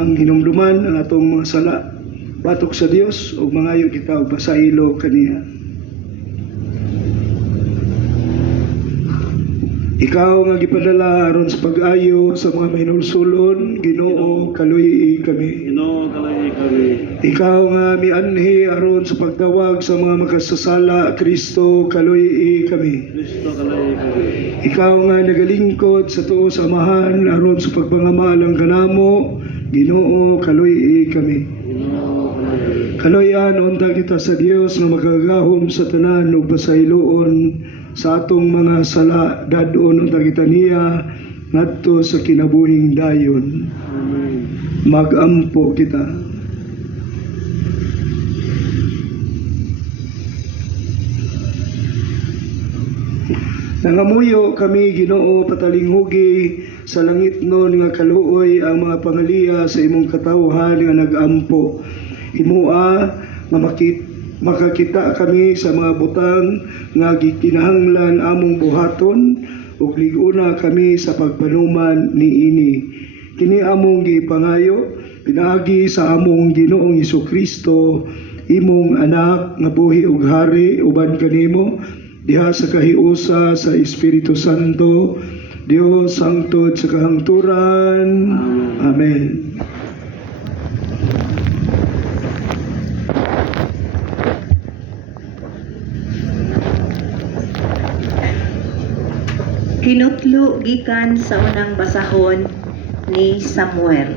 ang hinumduman ang atong mga sala batok sa Dios ug mangayo kita og pasaylo kaniya. Ikaw nga gipadala aron sa pag-ayo sa mga mahinulsulon, Ginoo, kaluyi kami. Ginoo, kaluyi kami. Ikaw nga mianhi aron sa pagtawag sa mga makasasala, Kristo, kaluyi kami. Kristo, kaluyi kami. Ikaw nga nagalingkod sa tuo sa amahan aron sa pagpangamalang kanamo, Ginoo, kaluyi kami. Ginoo, kaluyi. Kaloyan unta kita sa Dios nga magagahom sa tanan ug pasayloon sa atong mga sala dadon unta kita niya ngadto sa kinabuhing dayon. Amen. Magampo kita. Nangamuyo kami, Ginoo, patalinghugi sa langit nun nga kaluoy ang mga pangaliya sa imong katawhan nga nagampo. Himua nga makakita kami sa mga butang nga gikinahanglan among buhaton ug liguna kami sa pagpanuman niini. Kini among gipangayo pinaagi sa among Ginoong Hesukristo, imong anak nga buhi ug hari uban kanimo diha sa kahiusa sa Espiritu Santo, Dios hangtod sa kahangturan. Amen. Kinutlo gikan sa unang basahon ni Samuel.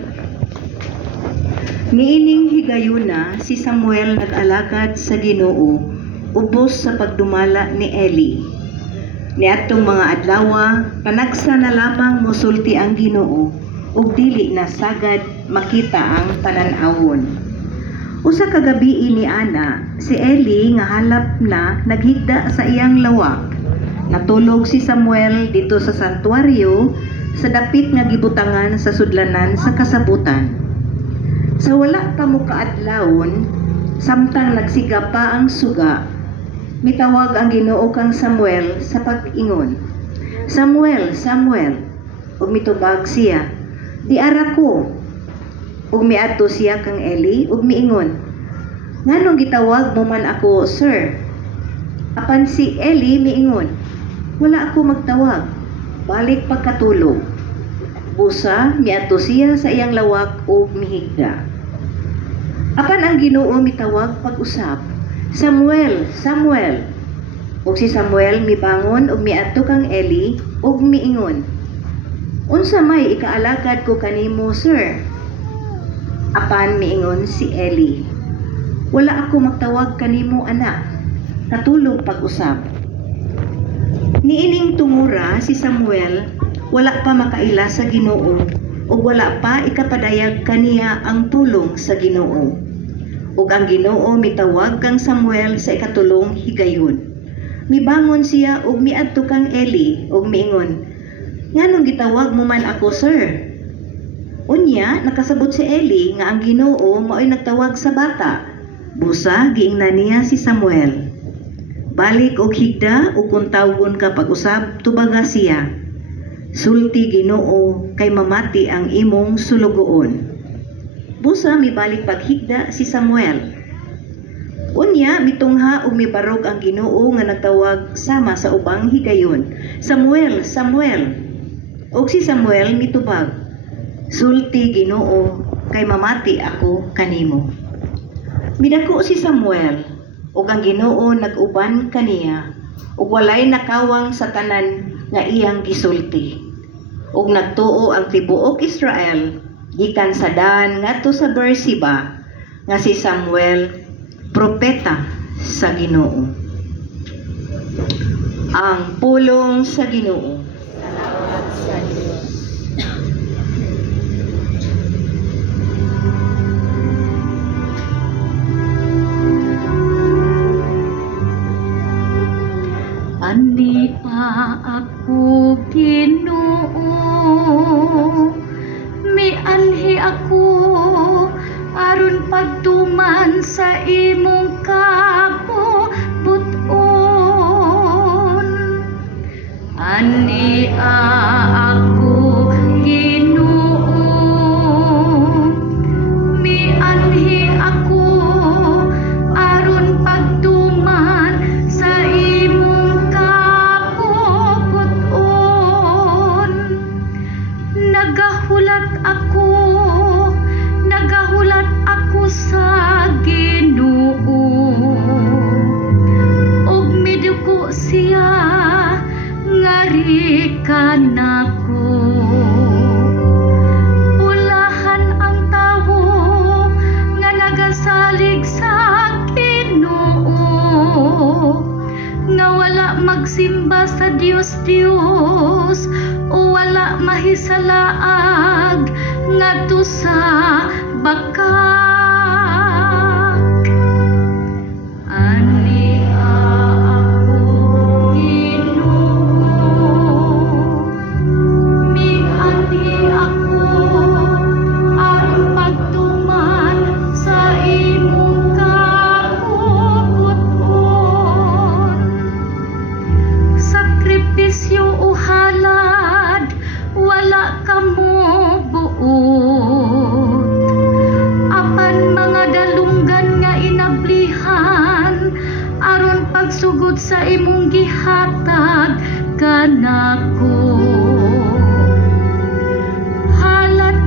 Niining higayuna si Samuel nag-alagad sa Ginoo ubos sa pagdumala ni Eli. Niadtong mga adlaw panagsa na lamang mosulti ang Ginoo ug dili na sagad makita ang panan-awon. Usa ka gabi ni ana si Eli nga halap na naghigda sa iyang lawak. Natulog si Samuel dito sa santuaryo sa dapit nga gibutangan sa sudlanan sa kasabutan. Sa wala pa mo kaadlawon, samtang nagsiga pa ang suga, mitawag ang Ginoo kang Samuel sa pag-ingon. Samuel, Samuel, ug mitubag siya, di ara ko. Ug miadto siya kang Eli ug miingon, nganong gitawag mo man ako, sir? Apan si Eli miingon, wala ako magtawag, balik pagkatulog. Busa, miadto siya sa iyang lawak ug mihigda. Apan ang Ginoo mitawag pag-usap, Samuel, Samuel. Ug si Samuel mibangon ug miadto kang Eli ug miingon, unsa may ikaalagad ko kanimo, sir? Apan miingon si Eli, wala ako magtawag kanimo, anak. Katulog pag-usap. Niining tumura si Samuel, wala pa makaila sa Ginoo ug wala pa ikapadayag kaniya ang tulong sa Ginoo. Ug ang Ginoo mitawag kang Samuel sa ikatulong higayon. Mibangon siya ug miadto kang Eli ug miingon, nganong gitawag mo man ako, sir? Unya nakasabot si Eli nga ang Ginoo mao'y nagtawag sa bata. Busa giingnan niya si Samuel. Balik og higda ug kung tawgon ka pag-usab tubaga siya. Sulti Ginoo kay mamati ang imong sulugoon. Busa mibalik paghigda si Samuel. Unya mitungha ug mibarog ang Ginoo nga nagtawag sama sa ubang higayon. Samuel, Samuel. Ug si Samuel mitubag. Sulti Ginoo kay mamati ako kanimo. Midako si Samuel ug ang Ginoo nag-uban kaniya ug walay nakawang sa tanan nga iyang gisulti. Ug nagtuo ang tibuok Israel gikan sa Dan ngadto sa Beersheba nga si Samuel propeta sa Ginoo. Ang pulong sa Ginoo. Salamat sa Diyos. Ani pa ako, Ginoo, mianhi ako aron pagtuman sa imong kabubuton. Ani ako, Ginoo, ka sa Dios o wala mahisalaag ngadto sa bakak. Ani ako Ginoo, mianhi ako aron pagtuman sa imong kapuot-on. Sakripisyo o halad, wala kamo buot. Apan mga dalunggan nga inablihan, aron pagsugod sa imong gihatag kanako. Halad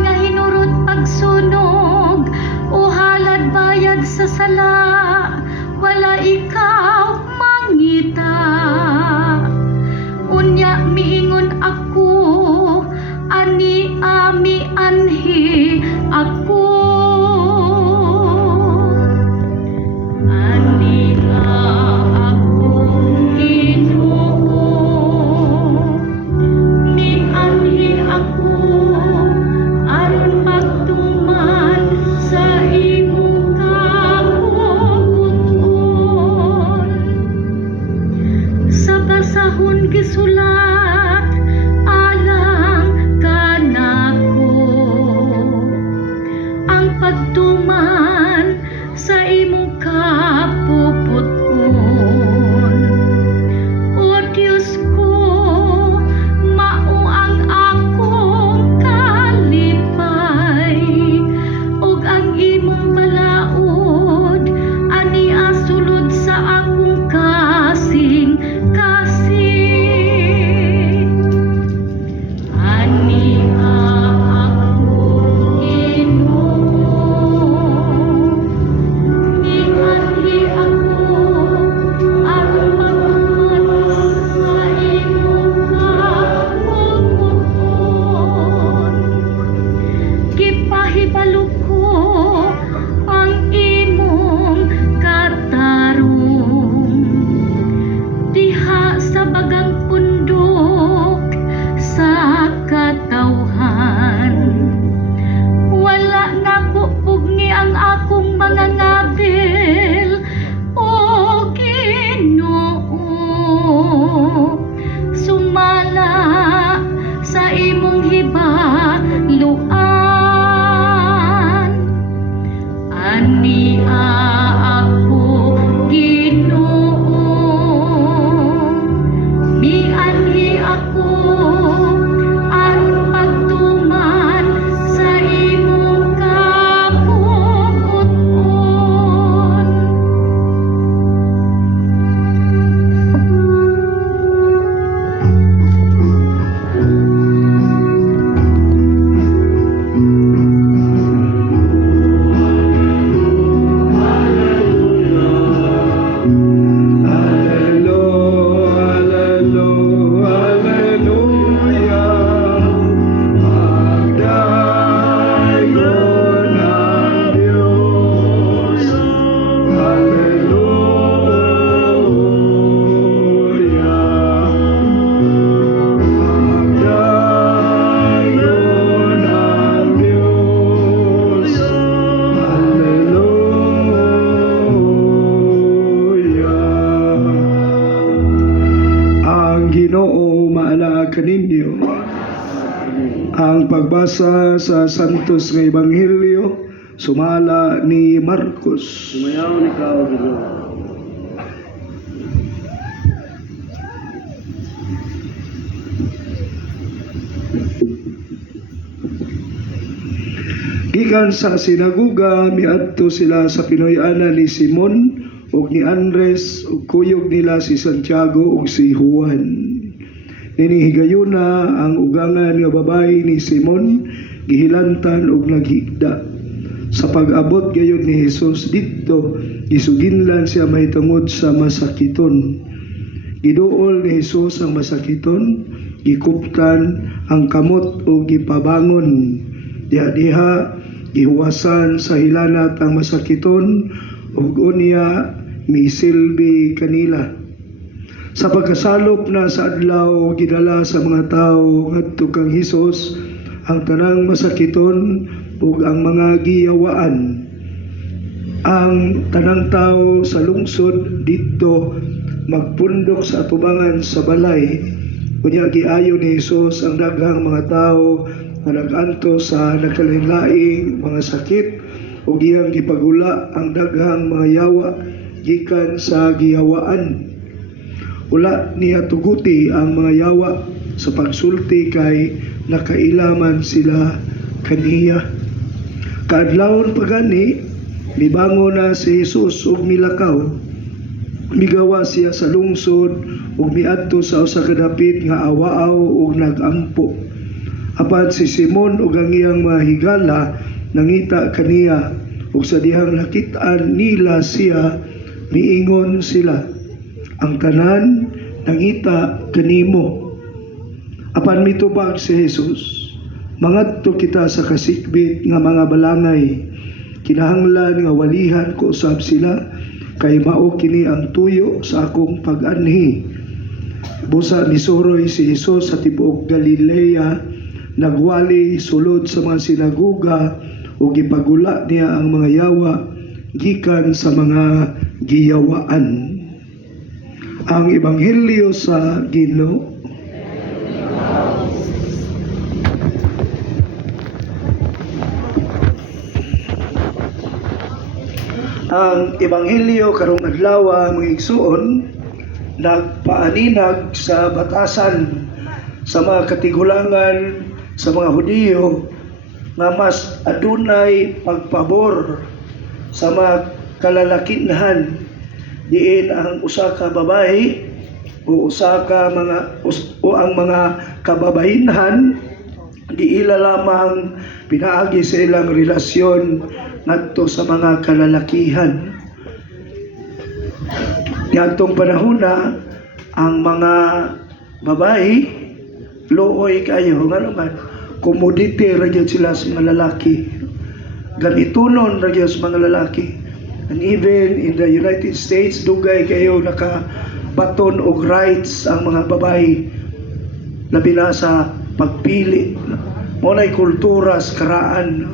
nga hinurot pagsunog, o halad bayad sa sala, wala ikaw mangita. Unya miingon ako, ani ami anhi ako. Ani ako Ginoo, mianhi ako aron magtuman sa imong kapuot-on. Sa basahon gisulat alang kanako, ang pagtuman sa imong kapuputon. O Diyos ko, mao ang akong kalipay, ug ang imong balaod ania sulod sa akong kasing. Ani ako Ginoo, mianhi ako aron magtuman sa imong kapuot-on. Gipahibalo ko ang imong katarong diha sa bagang pundok sa katawhan. Wala na bubugni ang akong mga ngabil, o Ginoo. Sumala sa imong hibaluan. Ani ako Ginoo, mianhi ako aron pagtuman sa imong kapuot-on. Ginoo maala kaninyo ang pagbasa sa Santos nga Ebanghelyo sumala ni Marcos. Sumayaw ni Kao Ginoo. Gikan sa sinaguga miadto sila sa Pinoy-ana ni Simon ug ni Andres ug kuyog nila si Santiago ug si Juan. Ninihigayuna ang ugangan nga babae ni Simon gihilantan ug naghigda. Sa pag-abot gayud ni Hesus didto, gisuginlan siya mahitungod sa masakiton. Giduol ni Hesus ang masakiton, gikuptan ang kamot ug gipabangon. Diha gihuwasan sa hilanat ang masakiton ug unya misilbi kanila. Sa pagkasalop na sa adlaw gidala sa mga tawo ngadto kang Hesus ang tanang masakiton ug ang mga giyawaan. Ang tanang tawo sa lungsod didto magpundok sa atubangan sa balay. Unya giayo ni Hesus ang daghang mga tawo nga naganto sa nagkalain-laing mga sakit ug iyang gipagula ang daghang mga yawa gikan sa giyawaan. Wala niya tuguti ang mga yawa sa pagsulti kay nakailaman sila kaniya. Kaadlawon pa gani mibango na si Hesus ug milakaw. Migawa siya sa lungsod ug miadto sa usa ka dapit nga awaaw ug nagampo. Apan si Simon ug ang iyang mga higala nangita kaniya ug sa dihang nakit-an nila siya miingon sila, ang tanan nangita kanimo. Apan mitubag si Hesus, mangadto kita sa kasikbit nga mga balangay. Kinahanglan nga walihan ko usab sila kay mao kini ang tuyo sa akong pag-anhi. Busa misuroy si Hesus sa tibuok Galilea, nagwali sulod sa mga sinagoga ug gipagula niya ang mga yawa gikan sa mga giyawaan. Ang ebanghelyo sa Ginoo. Ang ebanghelyo karong adlaw mga igsuon nagpaaninag sa batasan sa mga katigulangan sa mga Hudiyo nga mas adunay pagpabor sa mga kalalakinhan diin ang usa ka babae o ang mga kababayenhan diila lamang pinaagi sa ilang relasyon ngadto sa mga kalalakihan. Niadtong panahon na ang mga babae looy kayo nga naman commodity ra gyud sila sa mga lalaki, gamitunon ra gyud sa mga lalaki. And even in the United States dugay kayo nakabaton og rights ang mga babae labi na sa pagpili. Mo nay kultura sa karaan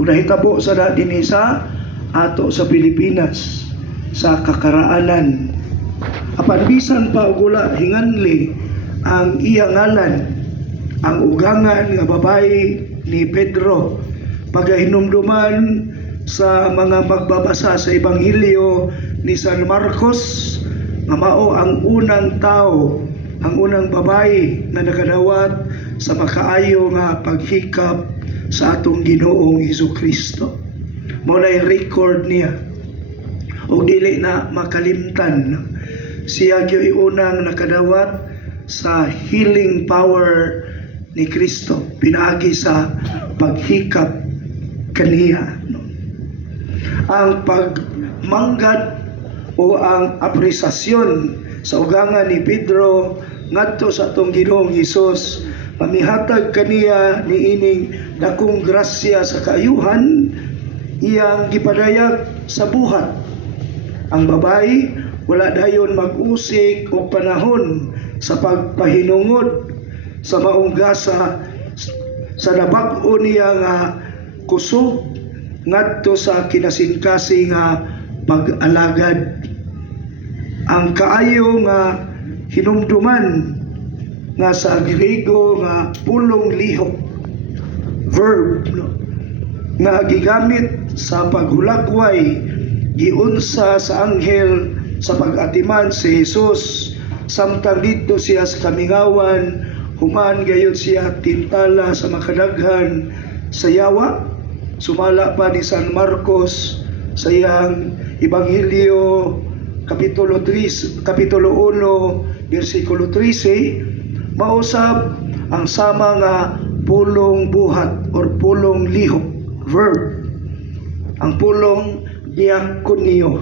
ug nahitabo sa dinhi sa ato sa Pilipinas sa kakaraanan. Apan bisan pa og wala hinganli ang iyang ngalan, ang ugangan nga babae ni Pedro pagahinumduman sa mga magbabasa sa ebanghelyo ni San Marcos nga mao ang unang tao, ang unang babae na nakadawat sa makaayo nga paghikap sa atong Ginoong Hesukristo. Mao nay record niya ug dili na makalimtan. Siya gyud unang nakadawat sa healing power ni Kristo pinaagi sa paghikap kaniya. Ang pagmanggad o ang apresasyon sa ugangan ni Pedro ngadto sa atong Ginoong Hesus pamihatag kaniya niining dakong grasya sa kaayuhan iyang gipadayag sa buhat. Ang babae wala dayon mag-usik o panahon sa pagpahinungod sa maong gasa sa nabag-o niya nga kusog ngadto sa kinasingkasi nga pag-alagad. Ang kaayo nga hinumduman nga sa Griego nga pulong lihok, verb nga gigamit sa paghulagway giunsa sa anghel sa pag-atiman si Hesus samtang dito siya sa kamingawan human gayon siya tintala sa makadaghan sa yawa. Sumala pa ni San Marcos sa iyang ebanghelyo kapitulo 1 versikulo 13 mausab ang sama nga pulong buhat or pulong lihok, verb. Ang pulong diakonio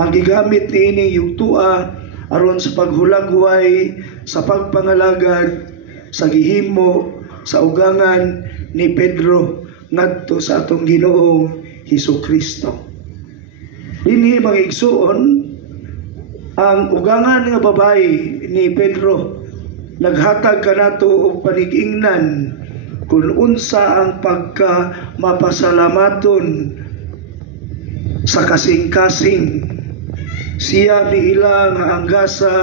ang gigamit niini yung tua aron sa paghulagway sa pagpangalagad sa gihimo sa ugangan ni Pedro ngadto sa atong Ginoong Hesukristo. Dinhi mga igsuon Ang ugangan nga babae ni Pedro naghatag kanato og panigingnan kung unsa ang pagka mapasalamaton sa kasing-kasing. Siya miila nga anggasa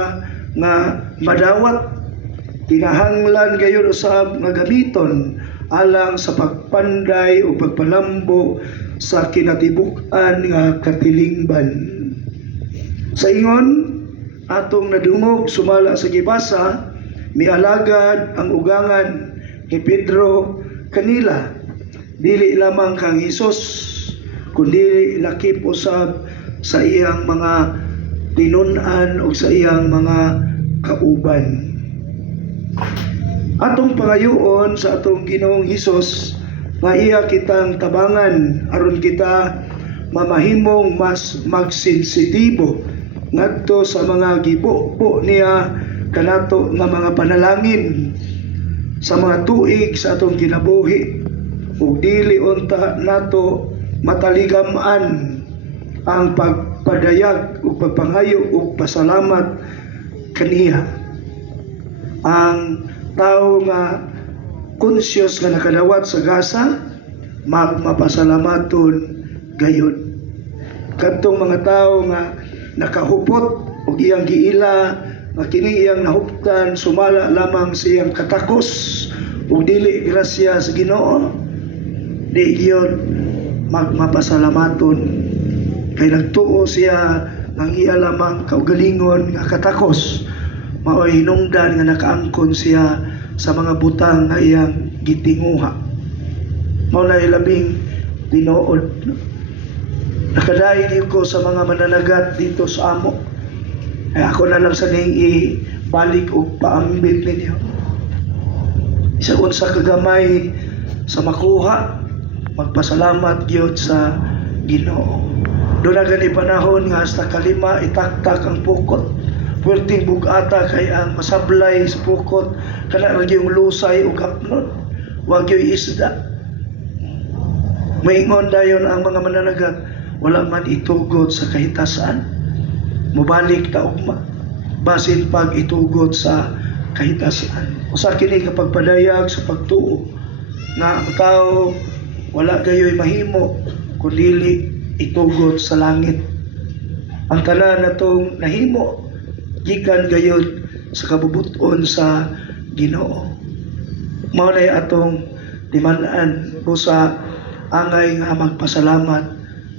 nga madawat kinahanglan gayon usab nga gamiton alang sa pagpanday o pagpalambo sa kinatibuk-an nga katilingban. Sa ingon atong nadungog sumala sa gibasa, mialagad ang ugangan ni Pedro kanila dili lamang kang Hesus kundi lakip usab sa iyang mga tinun-an o sa iyang mga kauban. Atong pangayoon sa atong Ginoong Hesus nga iya kitang tabangan aron kita mamahimong mas magsensitibo ngadto sa mga gibo niya kanato nga mga panalangin sa mga tuig sa atong kinabuhi ug dili unta nato mataligaman ang pagpadayag ug pagpangayo ug pasalamat kaniya. Ang tao nga conscious nga nakadawat sa gasa mapasalamaton gayon. Kadtong mga tao nga nakahupot og iyang giila nga kini iyang nahuptan sumala lamang sa iyang katakos ug dili grasya sa Ginoo, di yun mapasalamaton kay nagtuo siya ang iya lamang kaugalingon nga katakos mao'y hinungdan nga nakaangkon siya sa mga butang nga iyang gitinguha. Mao na labing tinuod. Nakadaig ko sa mga mananagat dito sa amo. Ay ako na lang sa ning ibalik o paambit ninyo. Isa unsa kagamay sa makuha, magpasalamat gyud sa Ginoo. Doon na gani panahon nga hasta kalima itaktak ang pukot. Pwedeng bugata kay ang masablay sa pukot kana ra yung lusay ug hapnon. Wa gyud isda. Maingon dayon ang mga mananagat wala man itugot sa kahitasan, mubalik ta ugma basin pag itugot sa kahitasan. Usa kini kapag padayag sa pagtuo nga ang tao wala gayoy mahimo kundi itugot sa langit. Ang tanan natong nahimo gikan gayon sa kabubuton sa Ginoo. Mao nay atong timan-an busa angay nga magpasalamat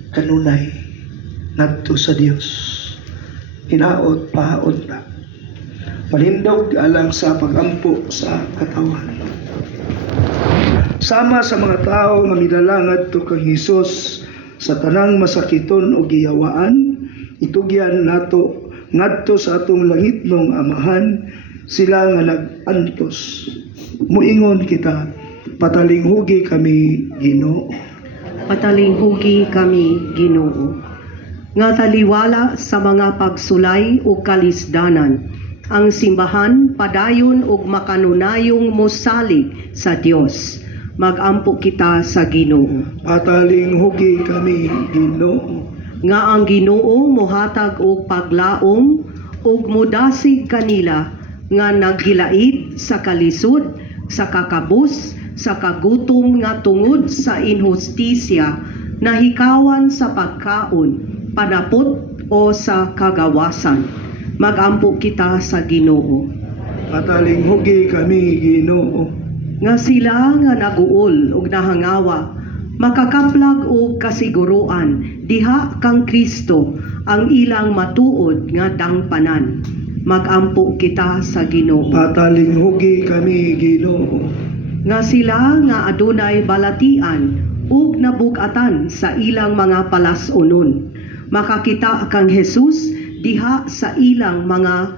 kanunay ngadto sa Dios. Hinaot pahaon na malindog alang sa pagampo sa katawan. Sama sa mga tao nga midalangad to kang Hesus sa tanang masakiton o giyawaan, itugyan nato ngadto sa atong langitnong Amahan, sila nga nag-antos. Muingon kita, patalinghugi kami Ginoo. Patalinghugi kami Ginoo. Nga taliwala sa mga pagsulay o kalisdanan, ang simbahan padayon og makanunayong mosalig sa Dios. Magampo kita sa Ginoo. Patalinghugi kami Ginoo. Nga ang Ginoo mohatag og paglaom ug modasig kanila nga naghilait sa kalisod, sa kakabus, sa kagutom nga tungod sa inhustisya, nahikawan sa pagkaon, panapot o sa kagawasan. Magampo kita sa Ginoo. Patalinghugi kami Ginoo. Nga sila nga naguol ug nahangawa, makakaplag og kasiguruan diha kang Kristo ang ilang matuod nga dangpanan. Magampo kita sa Ginoo. Patalinghugi kami Ginoo. Nga sila nga adunay balatian ug nabug-atan sa ilang mga palasonon, makakita kang Hesus diha sa ilang mga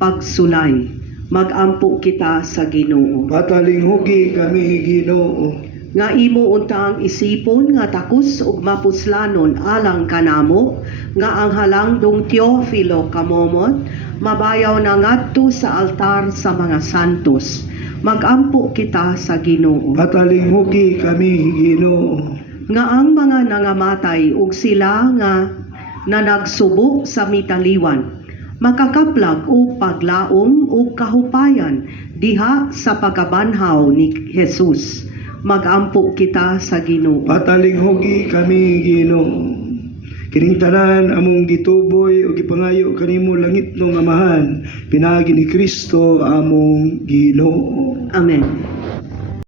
pagsulay. Magampo kita sa Ginoo. Patalinghugi kami Ginoo. Nga imo untang isipon nga takos ug mapuslanon alang kanamo, nga ang halangdong Teofilo kamomot mabayaw na ngadto sa altar sa mga santos. Magampo kita sa Ginoo. Patalinghugi kami Ginoo. Nga ang mga nangamatay ug sila nga na nagsubo sa mitaliwan, makakaplag og paglaom ug kahupayan diha sa pagabanhaw ni Jesus. Magampo kita sa Ginoo. Patalinghugi kami, Ginoo. Kining tanan among gituboy o gipangayo kanimo langit no nga amahan, pinagi ni Kristo among Ginoo. Amen.